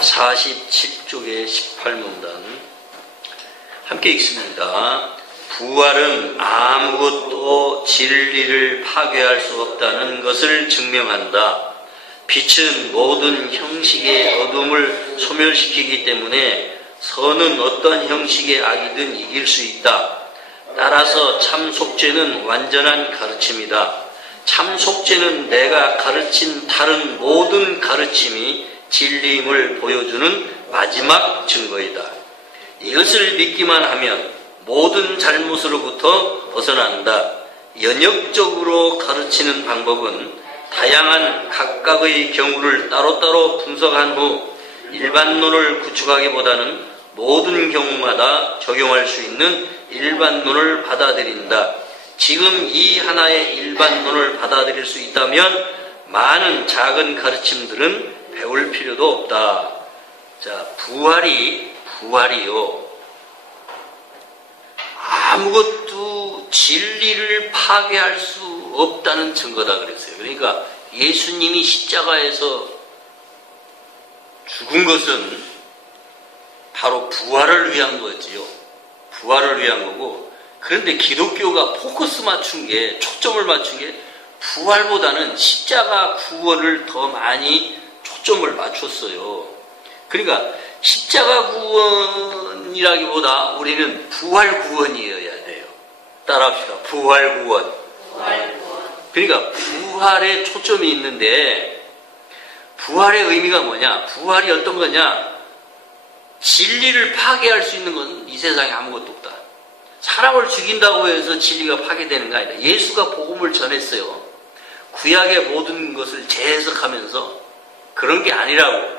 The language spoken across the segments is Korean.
47쪽의 18문단 함께 읽습니다. 부활은 아무것도 진리를 파괴할 수 없다는 것을 증명한다. 빛은 모든 형식의 어둠을 소멸시키기 때문에 선은 어떤 형식의 악이든 이길 수 있다. 따라서 참 속죄는 완전한 가르침이다. 참 속죄는 내가 가르친 다른 모든 가르침이 진리임을 보여주는 마지막 증거이다. 이것을 믿기만 하면 모든 잘못으로부터 벗어난다. 연역적으로 가르치는 방법은 다양한 각각의 경우를 따로따로 분석한 후 일반론을 구축하기보다는 모든 경우마다 적용할 수 있는 일반론을 받아들인다. 지금 이 하나의 일반론을 받아들일 수 있다면 많은 작은 가르침들은 배울 필요도 없다. 자, 부활이요. 아무것도 진리를 파괴할 수 없다는 증거다 그랬어요. 그러니까 예수님이 십자가에서 죽은 것은 바로 부활을 위한 거지요. 부활을 위한 거고, 그런데 기독교가 포커스 맞춘 게, 초점을 맞춘 게 부활보다는 십자가 구원을 더 많이 초점을 맞췄어요. 그러니까 십자가 구원이라기보다 우리는 부활 구원이어야 돼요. 따라합시다. 부활 구원. 그러니까 부활에 초점이 있는데, 부활의 의미가 뭐냐? 부활이 어떤 거냐? 진리를 파괴할 수 있는 건 이 세상에 아무것도 없다. 사람을 죽인다고 해서 진리가 파괴되는 게 아니다. 예수가 복음을 전했어요. 구약의 모든 것을 재해석하면서 그런 게 아니라고,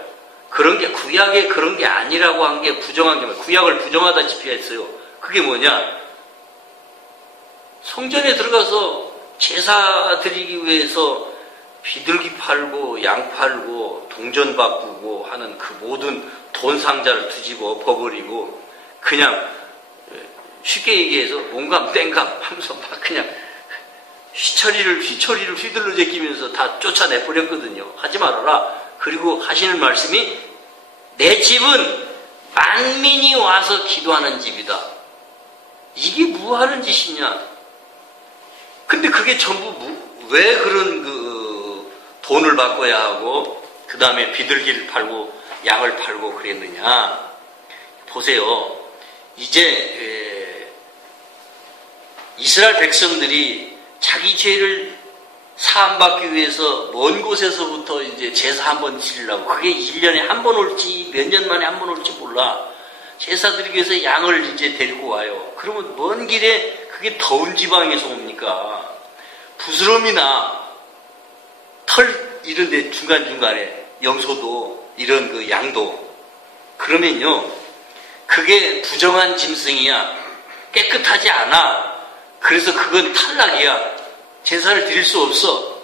구약에 그런 게 아니라고 한 게 부정한 게 뭐야? 구약을 부정하다시피 했어요. 그게 뭐냐? 성전에 들어가서 제사 드리기 위해서 비둘기 팔고 양 팔고 동전 바꾸고 하는 그 모든 돈 상자를 뒤집어 버버리고 그냥 쉽게 얘기해서 몸감 땡감 하면서 막 그냥 휘처리를 휘둘러 제끼면서 다 쫓아내 버렸거든요. 하지 말아라. 그리고 하시는 말씀이 내 집은 만민이 와서 기도하는 집이다. 이게 뭐 하는 짓이냐? 근데 그게 전부 왜 그런 돈을 바꿔야 하고 그 다음에 비둘기를 팔고 양을 팔고 그랬느냐? 보세요. 이제 이스라엘 백성들이 자기 죄를 사함받기 위해서 먼 곳에서부터 이제 제사 한번 지르려고, 그게 1년에 한 번 올지 몇 년 만에 한 번 올지 몰라. 제사 드리기 위해서 양을 이제 데리고 와요. 그러면 먼 길에 그게 더운 지방에서 옵니까? 부스럼이나 털 이런 데 중간중간에 영소도 이런 그 양도, 그러면요 그게 부정한 짐승이야. 깨끗하지 않아. 그래서 그건 탈락이야. 제사를 드릴 수 없어.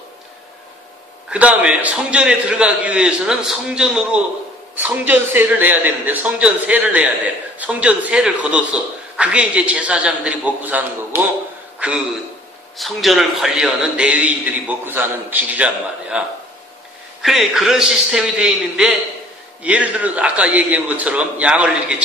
그 다음에 성전에 들어가기 위해서는 성전세를 내야 되는데 성전세를 내야 돼. 성전세를 걷어서 그게 이제 제사장들이 먹고 사는 거고 그 성전을 관리하는 레위인들이 먹고 사는 길이란 말이야. 그래, 그런 시스템이 되어 있는데, 예를 들어 아까 얘기한 것처럼 양을 이렇게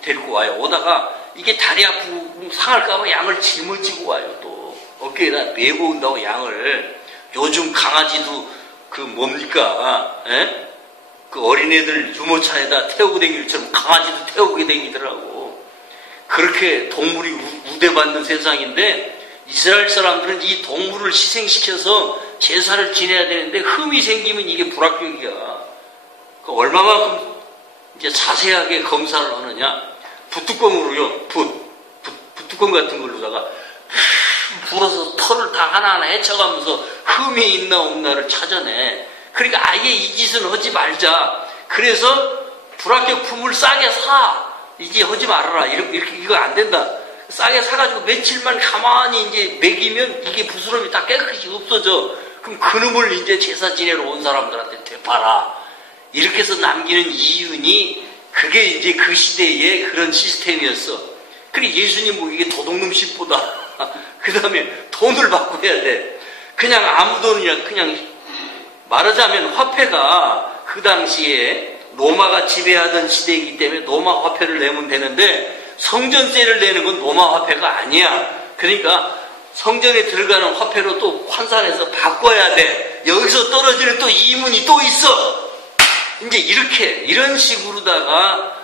데리고 와요. 오다가 이게 다리 아프고 상할까봐 양을 짊어지고 와요. 또 어깨에다 메고 온다고 양을. 요즘 강아지도 그 뭡니까? 그 어린애들 유모차에다 태우고 다니는 것처럼 강아지도 태우고 다니더라고. 그렇게 동물이 우대받는 세상인데, 이스라엘 사람들은 이 동물을 희생시켜서 제사를 지내야 되는데 흠이 생기면 이게 불합격이야. 얼마만큼 이제 자세하게 검사를 하느냐? 붓뚜껑으로요. 붓뚜껑 같은 걸로다가 불어서 털을 다 하나하나 헤쳐가면서 흠이 있나 없나를 찾아내. 그러니까 아예 이 짓은 하지 말자. 그래서 불합격품을 싸게 사. 이제 하지 말아라. 이거 안 된다. 싸게 사가지고 며칠만 가만히 이제 먹이면 이게 부스럼이 다 깨끗이 없어져. 그럼 그놈을 이제 제사 지내러 온 사람들한테 되팔아. 이렇게 해서 남기는 이윤이, 그게 이제 그 시대의 그런 시스템이었어. 그래, 예수님 뭐 이게 도둑놈 씹보다. 그 다음에 돈을 바꿔야 돼. 그냥 아무 돈이나 그냥 말하자면 화폐가 그 당시에 로마가 지배하던 시대이기 때문에 로마 화폐를 내면 되는데 성전세를 내는 건 로마 화폐가 아니야. 그러니까 성전에 들어가는 화폐로 또 환산해서 바꿔야 돼. 여기서 떨어지는 또 이문이 또 있어. 이제 이런 식으로다가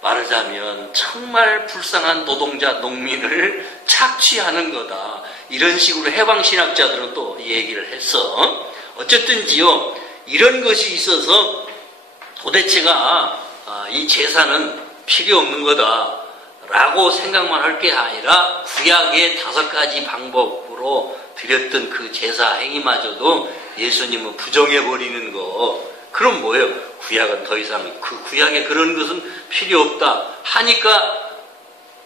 말하자면 정말 불쌍한 노동자, 농민을 착취하는 거다. 이런 식으로 해방신학자들은 또 얘기를 했어. 어쨌든지요, 이런 것이 있어서 도대체가 이 제사는 필요 없는 거다 라고 생각만 할 게 아니라 구약의 5가지 방법으로 드렸던 그 제사 행위마저도 예수님은 부정해버리는 거. 그럼 뭐예요? 구약은 더 이상 그 구약에 그런 것은 필요 없다 하니까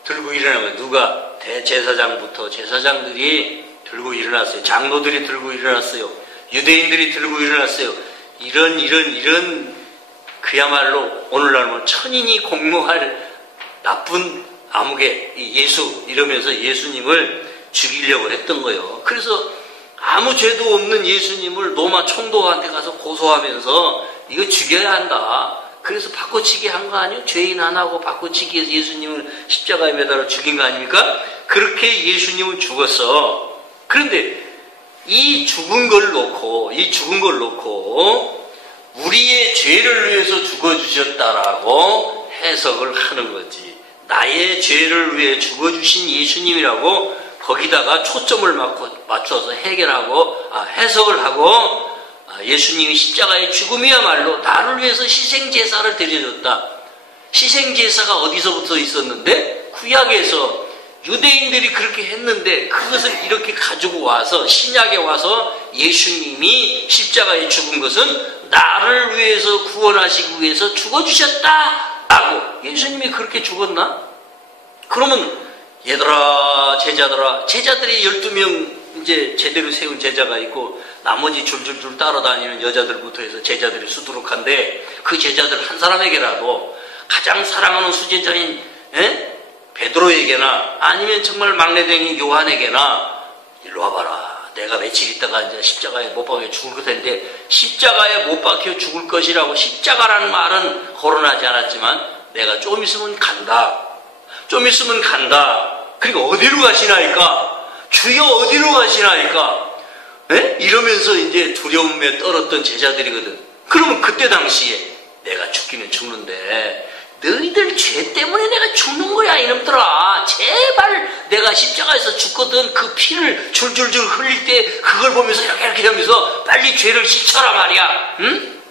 들고 일어난 거예요. 누가? 대제사장부터 제사장들이 들고 일어났어요. 장로들이 들고 일어났어요. 유대인들이 들고 일어났어요. 이런 그야말로 오늘날 천인이 공모할 나쁜 암흑의 예수 이러면서 예수님을 죽이려고 했던 거예요. 그래서 아무 죄도 없는 예수님을 로마 총독한테 가서 고소하면서 이거 죽여야 한다. 그래서 바꿔치기 한 거 아니에요? 죄인 하나고 바꿔치기 해서 예수님을 십자가에 매달아 죽인 거 아닙니까? 그렇게 예수님은 죽었어. 그런데 이 죽은 걸 놓고 우리의 죄를 위해서 죽어주셨다라고 해석을 하는 거지. 나의 죄를 위해 죽어주신 예수님이라고 거기다가 초점을 맞춰서 해석을 하고 예수님이 십자가의 죽음이야말로 나를 위해서 희생제사를 드려줬다. 희생제사가 어디서부터 있었는데? 구약에서 유대인들이 그렇게 했는데 그것을 이렇게 가지고 와서 신약에 와서 예수님이 십자가에 죽은 것은 나를 위해서 구원하시기 위해서 죽어주셨다 라고. 예수님이 그렇게 죽었나? 그러면 얘들아 제자들이 12명 이제 제대로 세운 제자가 있고 나머지 줄줄줄 따라다니는 여자들부터 해서 제자들이 수두룩한데 그 제자들 한 사람에게라도 가장 사랑하는 수제자인 베드로에게나 아니면 정말 막내댕이 요한에게나 일로 와봐라. 내가 며칠 있다가 이제 십자가에 못 박혀 죽을 것 같은데 십자가에 못 박혀 죽을 것이라고 십자가라는 말은 거론하지 않았지만 내가 좀 있으면 간다. 그러니까 어디로 가시나이까? 주여 어디로 가시나이까? 이러면서 이제 두려움에 떨었던 제자들이거든. 그러면 그때 당시에 내가 죽기는 죽는데 너희들 죄 때문에 내가 죽는 거야 이놈들아. 제발 내가 십자가에서 죽거든. 그 피를 줄줄줄 흘릴 때 그걸 보면서 이렇게 하면서 빨리 죄를 씻어라 말이야. 응?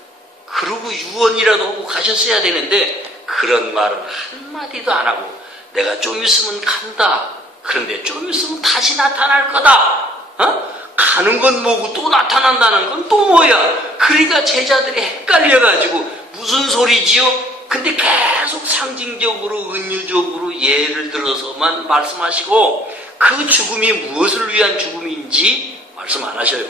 그러고 유언이라도 하고 가셨어야 되는데 그런 말은 한마디도 안 하고 내가 좀 있으면 간다. 그런데 좀 있으면 다시 나타날 거다. 가는 건 뭐고 또 나타난다는 건 또 뭐야? 그러니까 제자들이 헷갈려가지고 무슨 소리지요? 근데 계속 상징적으로 은유적으로 예를 들어서만 말씀하시고 그 죽음이 무엇을 위한 죽음인지 말씀 안 하셔요.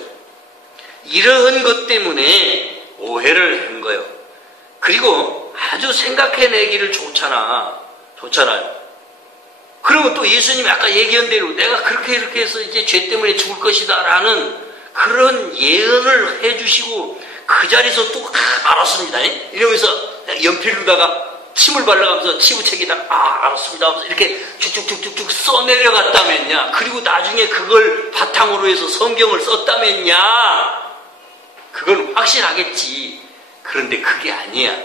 이러한 것 때문에 오해를 한 거예요. 그리고 아주 생각해내기를 좋잖아요. 그러면 또 예수님이 아까 얘기한 대로 내가 그렇게 해서 이제 죄 때문에 죽을 것이다 라는 그런 예언을 해주시고 그 자리에서 또 알았습니다. 이러면서 연필로다가 침을 발라가면서 치부책에다가 알았습니다 하면서 이렇게 쭉쭉쭉쭉 써내려갔다면야. 그리고 나중에 그걸 바탕으로 해서 성경을 썼다면야. 그건 확실하겠지. 그런데 그게 아니야.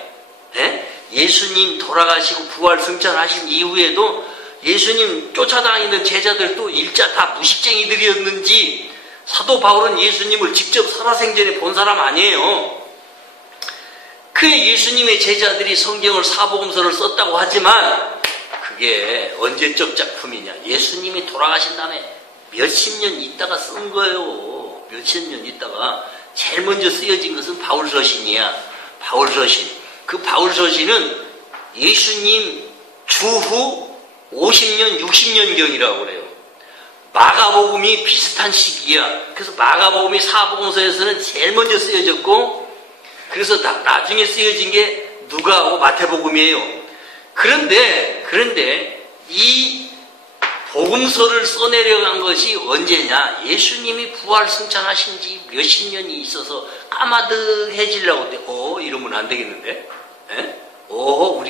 예수님 돌아가시고 부활 승천하신 이후에도 예수님 쫓아다니는 제자들도 일자 다 무식쟁이들이었는지 사도 바울은 예수님을 직접 살아생전에 본 사람 아니에요. 그 예수님의 제자들이 성경을 사복음서를 썼다고 하지만 그게 언제적 작품이냐. 예수님이 돌아가신 다음에 몇십 년 있다가 쓴 거예요. 몇십 년 있다가. 제일 먼저 쓰여진 것은 바울서신이야. 바울서신. 그 바울서신은 예수님 주후 50년, 60년경이라고 그래요. 마가복음이 비슷한 시기야. 그래서 마가복음이 사복음서에서는 제일 먼저 쓰여졌고 그래서 나중에 쓰여진 게 누가하고 마태복음이에요. 그런데 이 복음서를 써내려간 것이 언제냐? 예수님이 부활 승천하신 지 몇십 년이 있어서 까마득해지려고 이러면 안 되겠는데?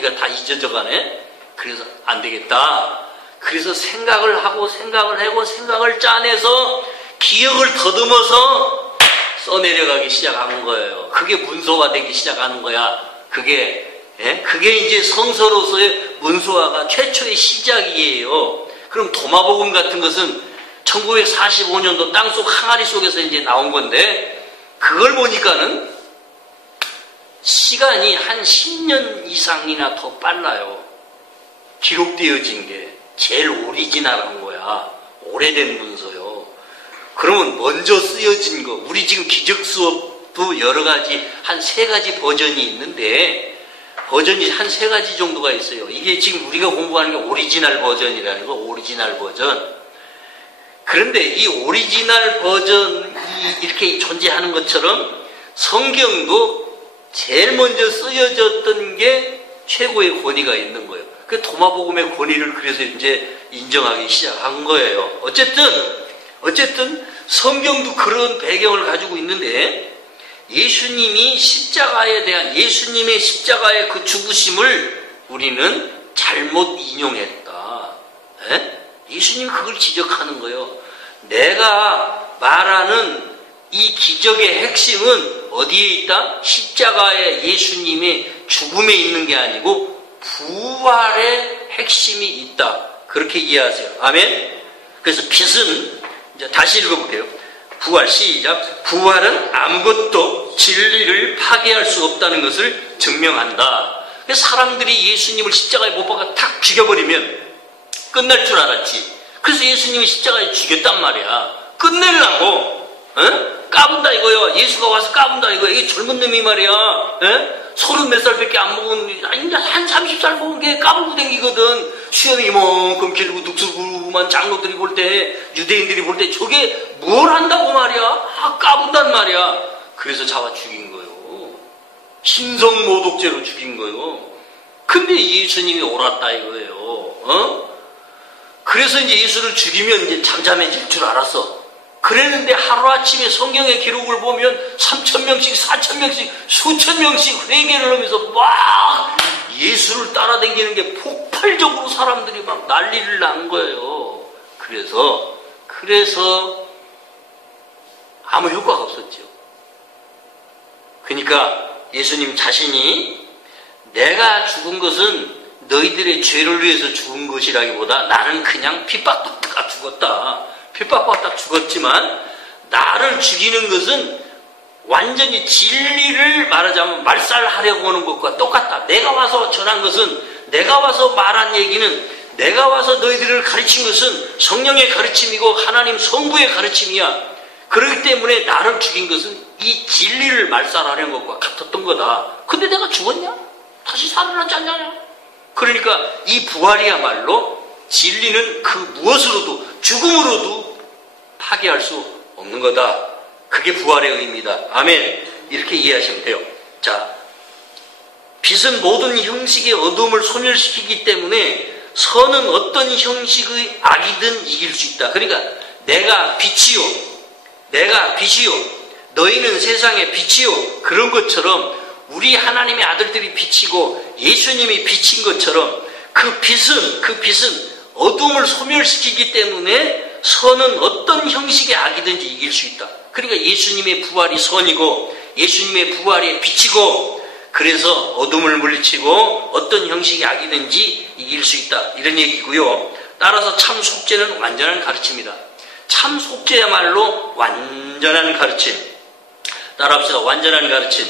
우리가 다 잊어져 가네. 그래서 안 되겠다. 그래서 생각을 하고 생각을 짜내서 기억을 더듬어서 써내려가기 시작하는 거예요. 그게 문서화 되기 시작하는 거야. 그게 이제 성서로서의 문서화가 최초의 시작이에요. 그럼 도마복음 같은 것은 1945년도 땅속 항아리 속에서 이제 나온 건데, 그걸 보니까는 시간이 한 10년 이상이나 더 빨라요. 기록되어진 게 제일 오리지널한 거야. 오래된 문서요. 그러면 먼저 쓰여진 거, 우리 지금 기적 수업도 여러 가지, 한 3가지 버전이 있는데, 버전이 한 3가지 정도가 있어요. 이게 지금 우리가 공부하는 게 오리지널 버전이라는 거, 오리지널 버전. 그런데 이 오리지널 버전이 이렇게 존재하는 것처럼 성경도 제일 먼저 쓰여졌던 게 최고의 권위가 있는 거예요. 그 도마복음의 권위를 그래서 이제 인정하기 시작한 거예요. 어쨌든 성경도 그런 배경을 가지고 있는데, 예수님이 십자가에 대한 예수님의 십자가의 그 죽으심을 우리는 잘못 인용했다. 예수님이 그걸 지적하는 거예요. 내가 말하는 이 기적의 핵심은 어디에 있다? 십자가의 예수님의 죽음에 있는 게 아니고 부활의 핵심이 있다. 그렇게 이해하세요. 아멘? 그래서 빛은, 이제 다시 읽어볼게요. 부활, 시작. 부활은 아무것도 진리를 파괴할 수 없다는 것을 증명한다. 사람들이 예수님을 십자가에 못 박아 탁 죽여버리면 끝날 줄 알았지. 그래서 예수님이 십자가에 죽였단 말이야. 끝내려고, 까분다 이거요. 예수가 와서 까분다 이거야. 이게 젊은 놈이 말이야. 30몇 살밖에 안 먹은, 한 30살 먹은 게 까불고 댕기거든. 수염이 이만큼 길고 늑수구만 장로들이 볼 때, 유대인들이 볼 때 저게 뭘 한다고 말이야? 까분단 말이야. 그래서 잡아 죽인 거예요. 신성모독죄로 죽인 거예요. 근데 예수님이 옳았다 이거예요. 그래서 이제 예수를 죽이면 이제 잠잠해질 줄 알았어. 그랬는데 하루아침에 성경의 기록을 보면 3,000명씩, 4,000명씩, 수천 명씩 회개를 하면서 막 예수를 따라다니는 게 폭발적으로 사람들이 막 난리를 난 거예요. 그래서 아무 효과가 없었죠. 그러니까 예수님 자신이 내가 죽은 것은 너희들의 죄를 위해서 죽은 것이라기보다 나는 그냥 핍박받다가 죽었다. 핍박받다 죽었지만 나를 죽이는 것은 완전히 진리를 말하자면 말살하려고 하는 것과 똑같다. 내가 와서 전한 것은, 내가 와서 말한 얘기는, 내가 와서 너희들을 가르친 것은 성령의 가르침이고 하나님 성부의 가르침이야. 그렇기 때문에 나를 죽인 것은 이 진리를 말살하려는 것과 같았던 거다. 근데 내가 죽었냐? 다시 살아나지 않냐? 그러니까 이 부활이야말로 진리는 그 무엇으로도, 죽음으로도 파괴할 수 없는 거다. 그게 부활의 의미다. 아멘. 이렇게 이해하시면 돼요. 자, 빛은 모든 형식의 어둠을 소멸시키기 때문에 선은 어떤 형식의 악이든 이길 수 있다. 그러니까 내가 빛이요, 너희는 세상의 빛이요, 그런 것처럼 우리 하나님의 아들들이 빛이고 예수님이 빛인 것처럼 그 빛은 어둠을 소멸시키기 때문에 선은 어떤 형식의 악이든지 이길 수 있다. 그러니까 예수님의 부활이 선이고 예수님의 부활이 빛이고, 그래서 어둠을 물리치고 어떤 형식의 악이든지 이길 수 있다. 이런 얘기고요. 따라서 참 속죄는 완전한 가르침이다. 참 속죄야말로 완전한 가르침. 따라합시다. 완전한 가르침.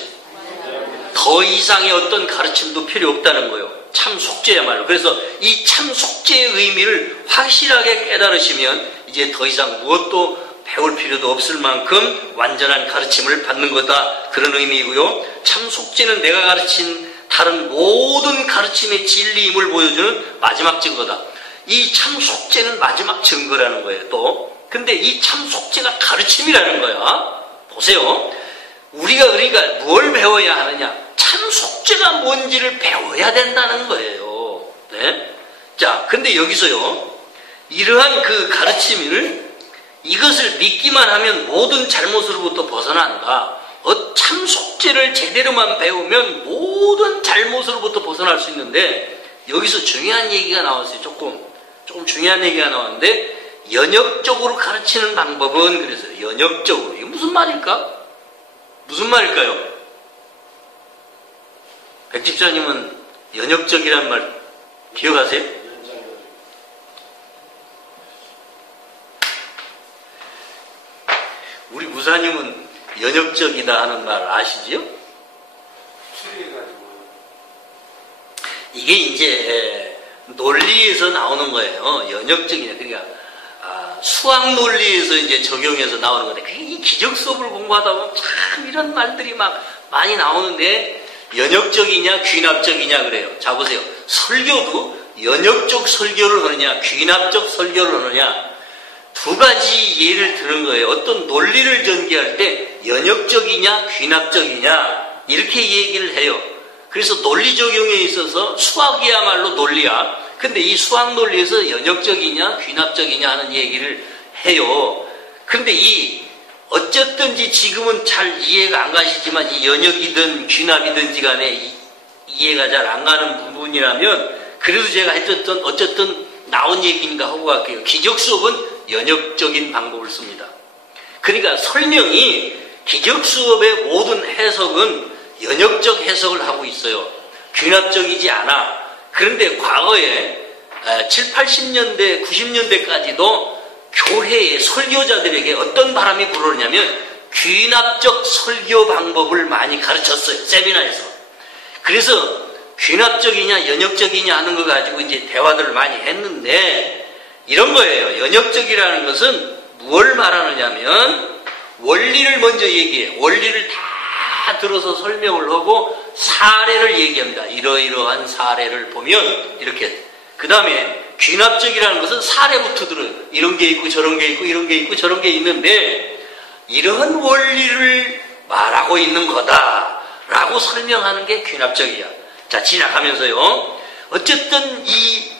더 이상의 어떤 가르침도 필요 없다는 거예요. 참 속죄야말로. 그래서 이 참 속죄의 의미를 확실하게 깨달으시면 이제 더 이상 무엇도 배울 필요도 없을 만큼 완전한 가르침을 받는 거다. 그런 의미이고요. 참 속죄는 내가 가르친 다른 모든 가르침의 진리임을 보여주는 마지막 증거다. 이 참 속죄는 마지막 증거라는 거예요. 또 근데 이 참 속죄가 가르침이라는 거야. 보세요. 우리가 그러니까 뭘 배워야 하느냐? 참 속죄가 뭔지를 배워야 된다는 거예요. 네? 자, 근데 여기서요, 이러한 그 가르침을, 이것을 믿기만 하면 모든 잘못으로부터 벗어난다. 참 속죄를 제대로만 배우면 모든 잘못으로부터 벗어날 수 있는데, 여기서 중요한 얘기가 나왔어요. 조금 중요한 얘기가 나왔는데, 연역적으로 가르치는 방법은, 그래서 연역적으로. 이게 무슨 말일까? 무슨 말일까요? 백집사님은 연역적이란 말 기억하세요? 우리 무사님은 연역적이다 하는 말 아시지요? 이게 이제 논리에서 나오는 거예요. 연역적이냐. 그러니까 수학 논리에서 이제 적용해서 나오는 건데, 그게 이 기적 수업을 공부하다 보면 참 이런 말들이 막 많이 나오는데, 연역적이냐 귀납적이냐 그래요. 자 보세요. 설교도 연역적 설교를 하느냐 귀납적 설교를 하느냐, 두 가지 예를 드는 거예요. 어떤 논리를 전개할 때 연역적이냐 귀납적이냐 이렇게 얘기를 해요. 그래서 논리 적용에 있어서 수학이야말로 논리야. 근데 이 수학 논리에서 연역적이냐 귀납적이냐 하는 얘기를 해요. 근데 어쨌든지 지금은 잘 이해가 안 가시지만, 이 연역이든 귀납이든지 간에 이해가 잘 안 가는 부분이라면, 그래도 제가 어쨌든 나온 얘기인가 하고 갈게요. 기적 수업은 연역적인 방법을 씁니다. 그러니까 설명이, 기적 수업의 모든 해석은 연역적 해석을 하고 있어요. 귀납적이지 않아. 그런데 과거에 7, 80년대, 90년대까지도 교회의 설교자들에게 어떤 바람이 불어오냐면 귀납적 설교 방법을 많이 가르쳤어요. 세미나에서. 그래서 귀납적이냐 연역적이냐 하는 거 가지고 이제 대화들을 많이 했는데, 이런 거예요. 연역적이라는 것은 무엇을 말하느냐면 원리를 먼저 얘기해요. 원리를 다 들어서 설명을 하고 사례를 얘기합니다. 이러이러한 사례를 보면 이렇게. 그 다음에 귀납적이라는 것은 사례부터 들어요. 이런 게 있고 저런 게 있고 이런 게 있고 저런 게 있는데, 이러한 원리를 말하고 있는 거다라고 설명하는 게 귀납적이야. 자, 지나가면서요. 어쨌든 이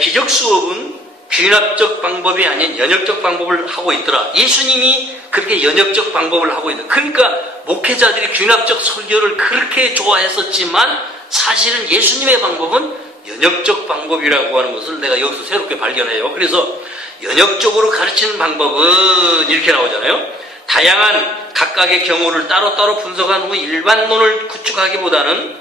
기적 수업은 귀납적 방법이 아닌 연역적 방법을 하고 있더라. 예수님이 그렇게 연역적 방법을 하고 있는. 그러니까 목회자들이 귀납적 설교를 그렇게 좋아했었지만, 사실은 예수님의 방법은 연역적 방법이라고 하는 것을 내가 여기서 새롭게 발견해요. 그래서 연역적으로 가르치는 방법은 이렇게 나오잖아요. 다양한 각각의 경우를 따로따로 분석한 후 일반론을 구축하기보다는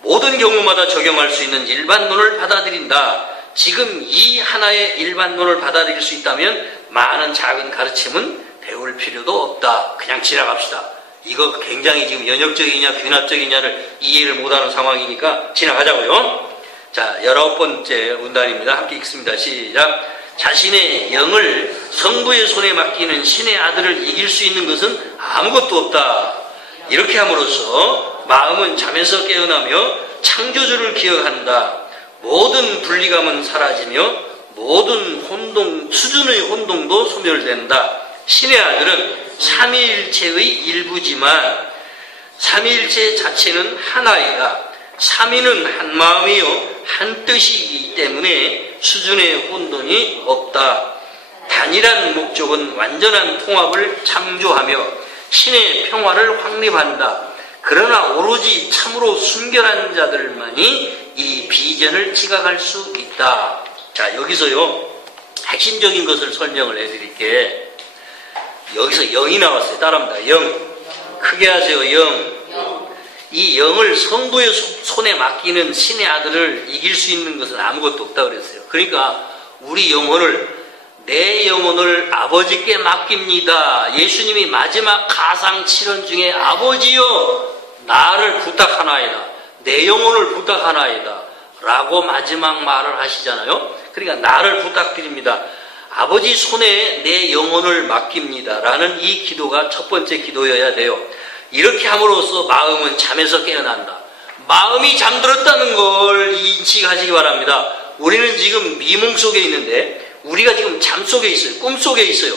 모든 경우마다 적용할 수 있는 일반론을 받아들인다. 지금 이 하나의 일반론을 받아들일 수 있다면 많은 작은 가르침은 배울 필요도 없다. 그냥 지나갑시다. 이거 굉장히 지금 연역적이냐 귀납적이냐를 이해를 못하는 상황이니까 지나가자고요. 자, 19번째 문단입니다. 함께 읽습니다. 시작. 자신의 영을 성부의 손에 맡기는 신의 아들을 이길 수 있는 것은 아무것도 없다. 이렇게 함으로써 마음은 잠에서 깨어나며 창조주를 기억한다. 모든 분리감은 사라지며 모든 수준의 혼동도 소멸된다. 신의 아들은 삼위일체의 일부지만 삼위일체 자체는 하나이다. 삼위는 한 마음이요 한 뜻이기 때문에 수준의 혼돈이 없다. 단일한 목적은 완전한 통합을 창조하며 신의 평화를 확립한다. 그러나 오로지 참으로 순결한 자들만이 이 비전을 지각할 수 있다. 자, 여기서요 핵심적인 것을 설명을 해드릴게. 여기서 영이 나왔어요. 따라합니다. 영. 크게 하세요. 영. 이 영을 성부의 손에 맡기는 신의 아들을 이길 수 있는 것은 아무것도 없다 그랬어요. 그러니까 우리 내 영혼을 아버지께 맡깁니다. 예수님이 마지막 가상 7원 중에 아버지여 나를 부탁하나이다. 내 영혼을 부탁하나이다. 라고 마지막 말을 하시잖아요. 그러니까 나를 부탁드립니다. 아버지 손에 내 영혼을 맡깁니다. 라는 이 기도가 첫 번째 기도여야 돼요. 이렇게 함으로써 마음은 잠에서 깨어난다. 마음이 잠들었다는 걸 인식하시기 바랍니다. 우리는 지금 미몽 속에 있는데 우리가 지금 잠 속에 있어요. 꿈 속에 있어요.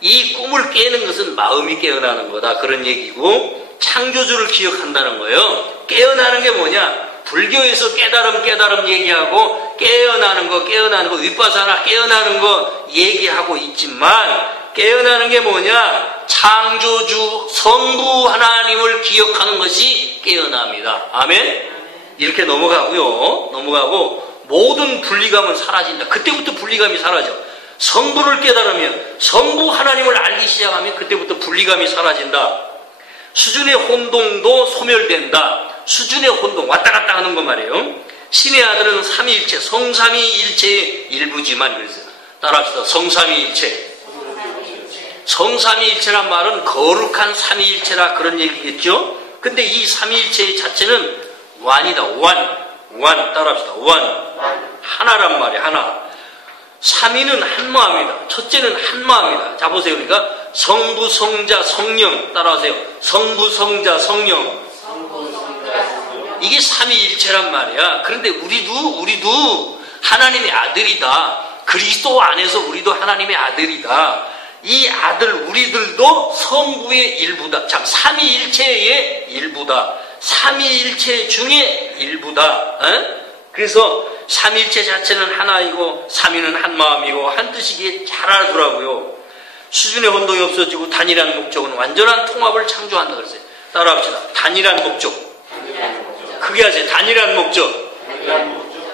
이 꿈을 깨는 것은 마음이 깨어나는 거다. 그런 얘기고, 창조주를 기억한다는 거예요. 깨어나는 게 뭐냐? 불교에서 깨달음 얘기하고 깨어나는 거 윗바사나 깨어나는 거 얘기하고 있지만, 깨어나는 게 뭐냐? 창조주 성부 하나님을 기억하는 것이 깨어납니다. 아멘? 이렇게 넘어가고 모든 분리감은 사라진다. 그때부터 분리감이 사라져. 성부를 깨달으면, 성부 하나님을 알기 시작하면 그때부터 분리감이 사라진다. 수준의 혼동도 소멸된다. 수준의 혼동, 왔다 갔다 하는 거 말이에요. 신의 아들은 삼위일체, 성삼위일체의 일부지만, 그랬어요. 따라합시다. 성삼위일체. 성삼위일체란 말은 거룩한 삼위일체라 그런 얘기겠죠? 근데 이 삼위일체의 자체는 완이다. 완. 따라합시다. 완. 하나란 말이에요. 하나. 삼위는 한 마음이다. 첫째는 한 마음이다. 자, 보세요. 그러니까 성부, 성자, 성령. 따라하세요. 성부, 성자, 성령. 이게 삼위일체란 말이야. 그런데 우리도 하나님의 아들이다. 그리스도 안에서 우리도 하나님의 아들이다. 이 아들 우리들도 성부의 일부다. 참, 삼위일체의 일부다. 삼위일체 중에 일부다. 그래서 삼위일체 자체는 하나이고 삼위는 한 마음이고 한 뜻이기에 잘 알더라고요. 수준의 혼동이 없어지고 단일한 목적은 완전한 통합을 창조한다 그랬어요. 따라합시다. 단일한 목적. 크게 하세요. 단일한 목적.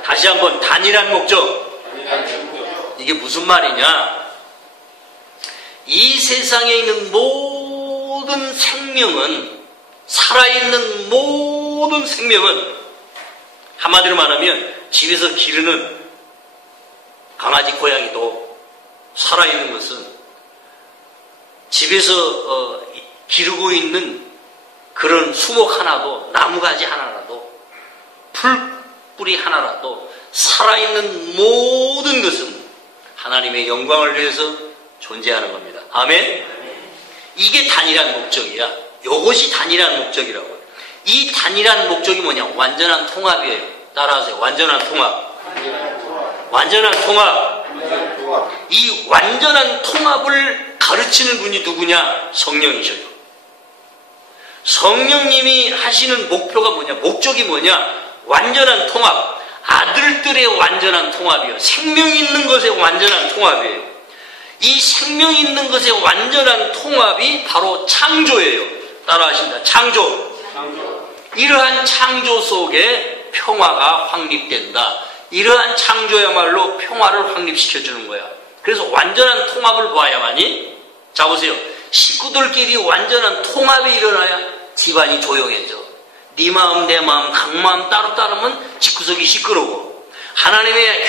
다시 한번 단일한 목적. 이게 무슨 말이냐? 이 세상에 있는 모든 생명은, 살아있는 모든 생명은, 한마디로 말하면 집에서 기르는 강아지 고양이도 살아있는 것은 집에서 기르고 있는 그런 수목 하나도, 나무가지 하나라도, 풀뿌리 하나라도 살아있는 모든 것은 하나님의 영광을 위해서 존재하는 겁니다. 아멘? 이게 단일한 목적이야. 이것이 단일한 목적이라고. 이 단일한 목적이 뭐냐? 완전한 통합이에요. 따라하세요. 완전한 통합. 완전한 통합. 이 완전한 통합을 가르치는 분이 누구냐? 성령이셔요. 성령님이 하시는 목표가 뭐냐? 목적이 뭐냐? 완전한 통합. 아들들의 완전한 통합이에요. 생명 있는 것의 완전한 통합이에요. 이 생명 있는 것의 완전한 통합이 바로 창조예요. 따라하십니다. 창조. 이러한 창조 속에 평화가 확립된다. 이러한 창조야말로 평화를 확립시켜주는 거야. 그래서 완전한 통합을 봐야만이, 자 보세요. 식구들끼리 완전한 통합이 일어나야 집안이 조용해져. 네 마음 내 마음 각 마음 따로 따르면 집구석이 시끄러워. 하나님의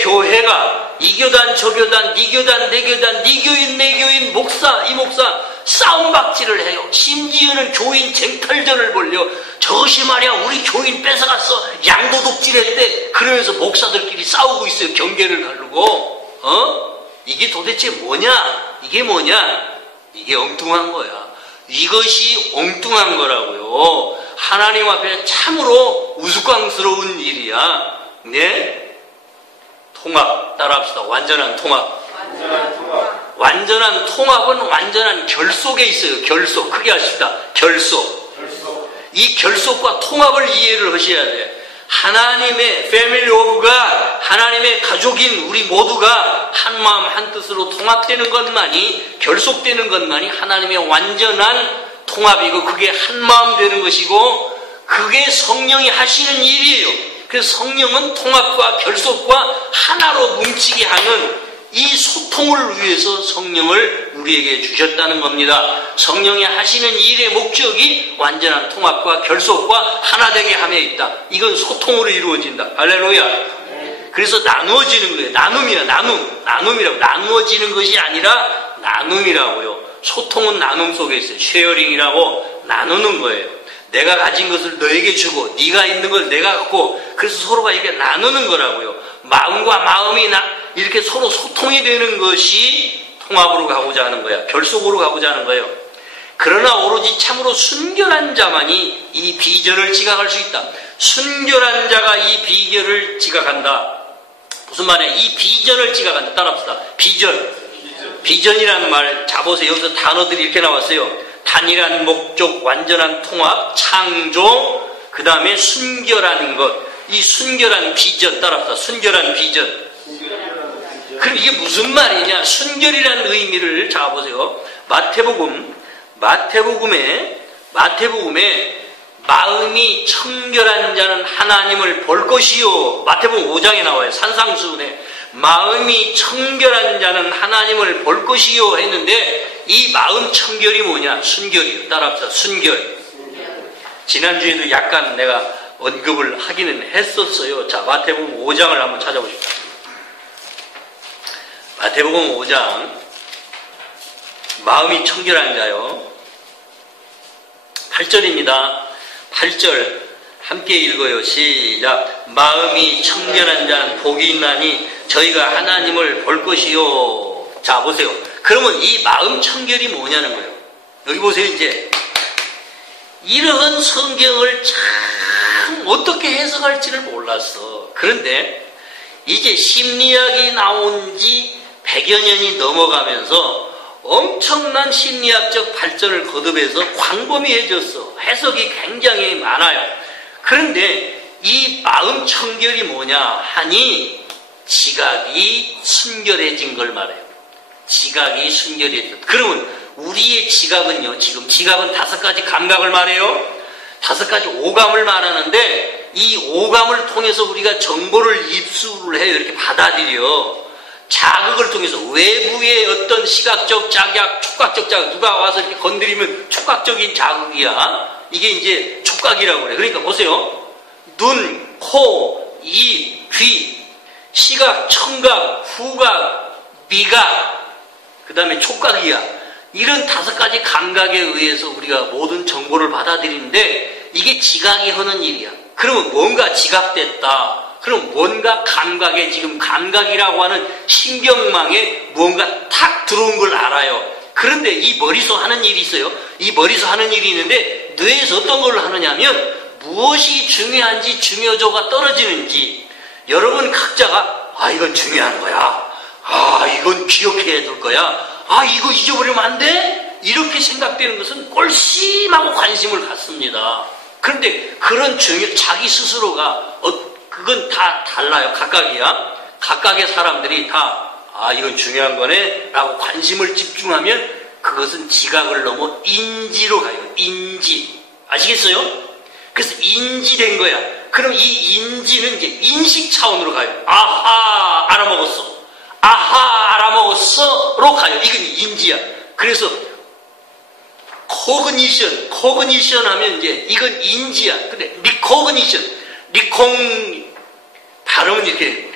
교회가 이 교단 저 교단 네 교단 내 교단 네 교인 내 교인 목사 이 목사 싸움박질을 해요. 심지어는 교인 쟁탈전을 벌려. 저것이 말이야 우리 교인 뺏어갔어. 양도독질했대. 그러면서 목사들끼리 싸우고 있어요. 경계를 가르고. 이게 도대체 뭐냐? 이게 뭐냐? 이게 엉뚱한 거야. 이것이 엉뚱한 거라고요. 하나님 앞에 참으로 우스꽝스러운 일이야. 네? 통합. 따라합시다. 완전한 통합. 완전한 통합은 완전한 결속에 있어요. 결속. 크게 하십시다. 결속. 이 결속과 통합을 이해를 하셔야 돼. 하나님의 패밀리 오브가, 하나님의 가족인 우리 모두가 한 마음 한 뜻으로 통합되는 것만이, 결속되는 것만이 하나님의 완전한 통합이고, 그게 한 마음 되는 것이고, 그게 성령이 하시는 일이에요. 그래서 성령은 통합과 결속과 하나로 뭉치게 하는 이 소통을 위해서 성령을 우리에게 주셨다는 겁니다. 성령이 하시는 일의 목적이 완전한 통합과 결속과 하나 되게 함에 있다. 이건 소통으로 이루어진다. 할렐루야. 그래서 나누어지는 거예요. 나눔이라고. 나누어지는 것이 아니라 나눔이라고요. 소통은 나눔 속에 있어요. 쉐어링이라고 나누는 거예요. 내가 가진 것을 너에게 주고 네가 있는 걸 내가 갖고, 그래서 서로가 이렇게 나누는 거라고요. 마음과 마음이 이렇게 서로 소통이 되는 것이 통합으로 가고자 하는 거야. 결속으로 가고자 하는 거예요. 그러나 오로지 참으로 순결한 자만이 이 비전을 지각할 수 있다. 순결한 자가 이 비결을 지각한다. 무슨 말이야? 이 비전을 지각한다. 따라합시다. 비전이라는 말 잡으세요. 여기서 단어들이 이렇게 나왔어요. 단일한 목적, 완전한 통합, 창조, 그 다음에 순결한 것. 이 순결한 비전. 따라합시다. 순결한 비전. 그럼 이게 무슨 말이냐? 순결이라는 의미를 잡아보세요. 마태복음에 마음이 청결한 자는 하나님을 볼 것이요. 마태복음 5장에 나와요. 산상수훈에 마음이 청결한 자는 하나님을 볼 것이요 했는데 이 마음 청결이 뭐냐? 순결이요. 따라합시다. 순결. 지난주에도 약간 내가 언급을 하기는 했었어요. 자, 마태복음 5장을 한번 찾아보십시오. 마태복음 5장 마음이 청결한 자요. 8절입니다. 8절 함께 읽어요. 시작. 마음이 청결한 자는 복이 있나니 저희가 하나님을 볼 것이요. 자, 보세요. 그러면 이 마음 청결이 뭐냐는 거예요. 여기 보세요. 이제 이러한 성경을 참 어떻게 해석할지를 몰랐어. 그런데 이제 심리학이 나온 지 100여 년이 넘어가면서 엄청난 심리학적 발전을 거듭해서 광범위해졌어. 해석이 굉장히 많아요. 그런데 이 마음 청결이 뭐냐 하니 지각이 순결해진 걸 말해요. 지각이 순결해졌다. 그러면 우리의 지각은요, 지금 지각은 5가지 감각을 말해요. 5가지 오감을 말하는데 이 오감을 통해서 우리가 정보를 입수를 해요. 이렇게 받아들여. 자극을 통해서 외부의 어떤 시각적 자극, 촉각적 자극, 누가 와서 이렇게 건드리면 촉각적인 자극이야. 이게 이제 촉각이라고 그래. 그러니까 보세요. 눈, 코, 입, 귀, 시각, 청각, 후각, 미각, 그 다음에 촉각이야. 이런 5가지 감각에 의해서 우리가 모든 정보를 받아들이는데 이게 지각이 하는 일이야. 그러면 뭔가 지각됐다. 그럼 뭔가 감각에 지금 감각이라고 하는 신경망에 뭔가 탁 들어온 걸 알아요. 그런데 이 머리서 하는 일이 있어요. 이 머리서 하는 일이 있는데 뇌에서 어떤 걸 하느냐면 무엇이 중요한지 중요도가 떨어지는지 여러분 각자가 이건 중요한 거야. 이건 기억해야 될 거야. 이거 잊어버리면 안 돼? 이렇게 생각되는 것은 꼴심하고 관심을 갖습니다. 그런데 그런 자기 스스로가 그건 다 달라요. 각각이야. 각각의 사람들이 다 이건 중요한 거네 라고 관심을 집중하면 그것은 지각을 넘어 인지로 가요. 인지. 아시겠어요? 그래서 인지된 거야. 그럼 이 인지는 이제 인식 차원으로 가요. 아하 알아먹었어. 아하 알아먹었어로 가요. 이건 인지야. 그래서 코그니션 하면 이제 이건 인지야. 근데 리코그니션 발음은 이렇게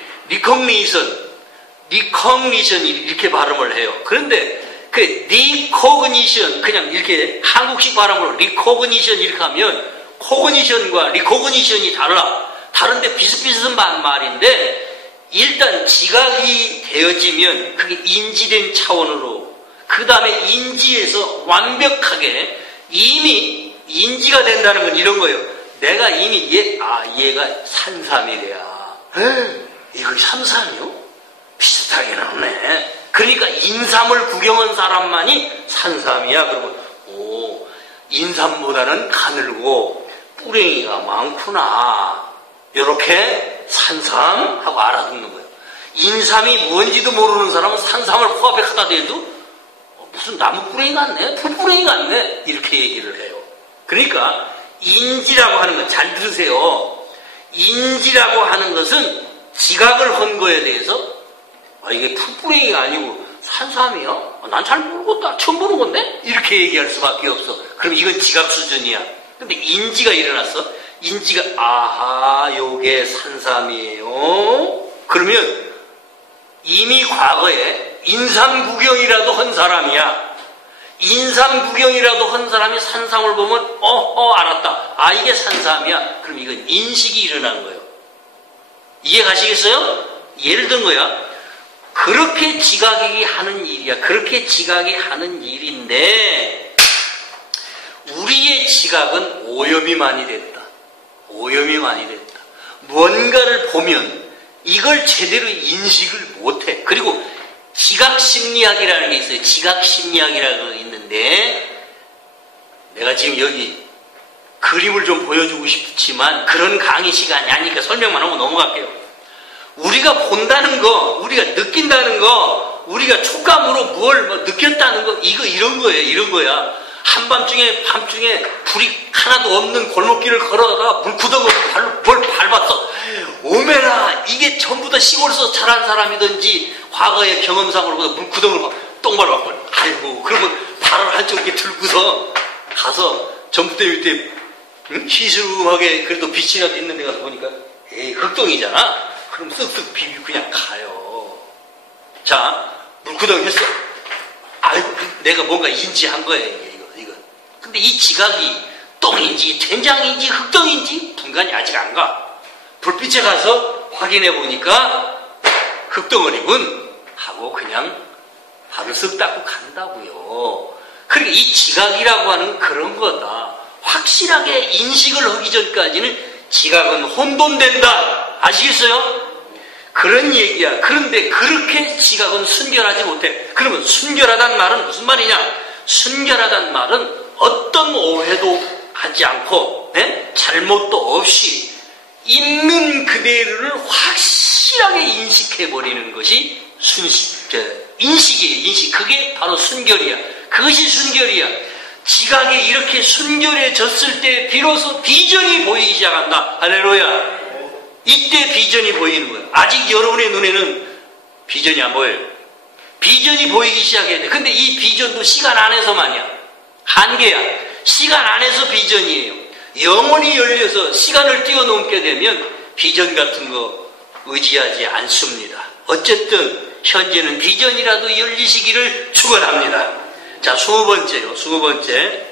리코그니션 이렇게 발음을 해요. 그런데 그 리코그니션 그냥 이렇게 한국식 발음으로 리코그니션 이렇게 하면 코그니션과 리코그니션이 달라. 다른데 비슷비슷한 말인데 일단 지각이 되어지면 그게 인지된 차원으로 그 다음에 인지에서 완벽하게 이미 인지가 된다는 건 이런 거예요. 내가 이미 얘가 산삼이래야. 이거 산삼이요? 비슷하게 나오네. 그러니까 인삼을 구경한 사람만이 산삼이야. 그러면 인삼보다는 가늘고 뿌랭이가 많구나. 이렇게 산삼하고 알아듣는 거예요. 인삼이 뭔지도 모르는 사람은 산삼을 코앞에 갖다 대도 무슨 나무 뿌랭이 같네, 풀 뿌랭이 같네 이렇게 얘기를 해요. 그러니까 인지라고 하는 건 잘 들으세요. 인지라고 하는 것은 지각을 한 거에 대해서 이게 풀뿌랭이가 아니고 산삼이야? 난 잘 모르겠다. 처음 보는 건데? 이렇게 얘기할 수밖에 없어. 그럼 이건 지각 수준이야. 근데 인지가 일어났어. 인지가 요게 산삼이에요. 그러면 이미 과거에 인삼 구경이라도 한 사람이야. 인삼 구경이라도 한 사람이 산삼을 보면 알았다. 이게 산삼이야. 그럼 이건 인식이 일어난 거예요. 이해 가시겠어요? 예를 든 거야. 그렇게 지각이 하는 일이야. 그렇게 지각이 하는 일인데 우리의 지각은 오염이 많이 됐다. 오염이 많이 됐다. 뭔가를 보면 이걸 제대로 인식을 못해. 그리고 지각심리학이라는 게 있어요. 지각심리학이라는 게 있는데 내가 지금 여기 그림을 좀 보여주고 싶지만 그런 강의 시간이 아니니까 설명만 하고 넘어갈게요. 우리가 본다는 거, 우리가 느낀다는 거, 우리가 촉감으로 뭘 느꼈다는 거, 이런 거예요. 이런 거야. 밤중에 불이 하나도 없는 골목길을 걸어다가 물구덩이로 뭘 밟았어. 오메라, 이게 전부 다 시골에서 자란 사람이든지 과거의 경험상으로 물구덩이를 똥 밟았고, 아이고, 그러면 발을 한쪽 이렇게 들고서 가서 전봇대 밑에 희수하게 그래도 빛이라도 있는 데 가서 보니까 에이, 흙덩이잖아. 그럼 쓱쓱 비비고 그냥 가요. 자, 물구덩이 했어. 아이고, 내가 뭔가 인지한 거예요, 이거. 근데 이 지각이 똥인지 된장인지 흙덩인지 분간이 아직 안 가. 불빛에 가서 확인해 보니까 흙덩어리군 하고 그냥 발을 쓱 닦고 간다고요. 그러니까 이 지각이라고 하는 그런 거다. 확실하게 인식을 하기 전까지는 지각은 혼돈된다. 아시겠어요? 그런 얘기야. 그런데 그렇게 지각은 순결하지 못해. 그러면 순결하단 말은 무슨 말이냐? 순결하단 말은 어떤 오해도 하지 않고 잘못도 없이 있는 그대로를 확실하게 인식해버리는 것이 인식이에요. 인식. 그게 바로 순결이야. 그것이 순결이야. 지각이 이렇게 순결해졌을 때 비로소 비전이 보이기 시작한다. 할렐루야. 이때 비전이 보이는 거야. 아직 여러분의 눈에는 비전이 안 보여요. 비전이 보이기 시작해야 돼. 근데 이 비전도 시간 안에서만이야. 한계야. 시간 안에서 비전이에요. 영혼이 열려서 시간을 뛰어넘게 되면 비전 같은 거 의지하지 않습니다. 어쨌든 현재는 비전이라도 열리시기를 축원합니다. 자, 20번째요. 20번째.